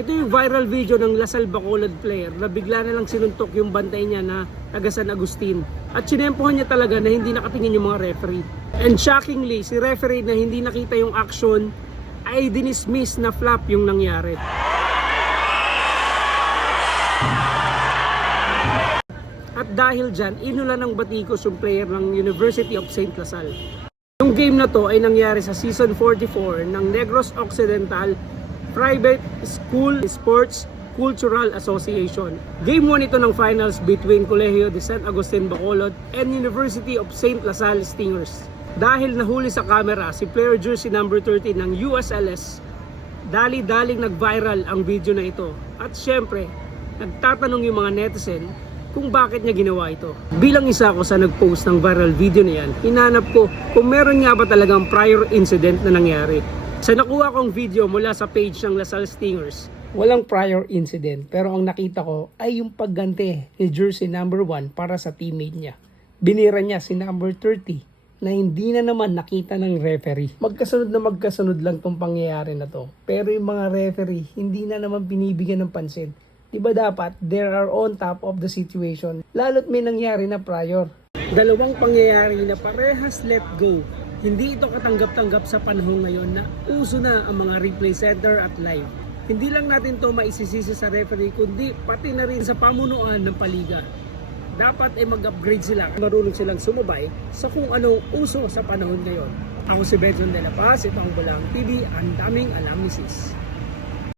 Ito yung viral video ng Lasal Bacolod player na bigla na lang sinuntok yung bantay niya na taga San Agustin. At sinempohan niya talaga na hindi nakatingin yung mga referee. And shockingly, si referee na hindi nakita yung action ay dinismiss na flop yung nangyari. At dahil dyan, inulan ng batikos yung player ng University of St. Lasal. Yung game na to ay nangyari sa Season 44 ng Negros Occidental Private School Sports Cultural Association. Game 1 ito ng finals between Colegio de San Agustin Bacolod and University of St. Lasal Stingers. Dahil nahuli sa camera si player jersey number 13 ng USLS, dali-daling nag-viral ang video na ito. At syempre, nagtatanong yung mga netizen kung bakit niya ginawa ito. Bilang isa ako sa nag-post ng viral video na yan, hinanap ko kung meron nga ba talagang prior incident na nangyari. Sa nakuha kong video mula sa page ng Lasal Stingers, walang prior incident, pero ang nakita ko ay yung pagganti ni jersey number 1 para sa teammate niya. Binira niya si number 30 na hindi na naman nakita ng referee. Magkasunod lang tong pangyayari na to, pero yung mga referee hindi na naman binibigyan ng pansin. Diba dapat they are on top of the situation, lalo't may nangyari na prior. Dalawang pangyayari na parehas let go. Hindi ito katanggap-tanggap sa panahon ngayon na uso na ang mga replay center at live. Hindi lang natin to maisisisi sa referee, kundi pati na rin sa pamunuan ng paliga. Dapat ay mag-upgrade sila, marunong silang sumabay sa kung anong uso sa panahon ngayon. Ako si Benson de la Paz, ito ang Bulang TV, ang daming alam ni Sis.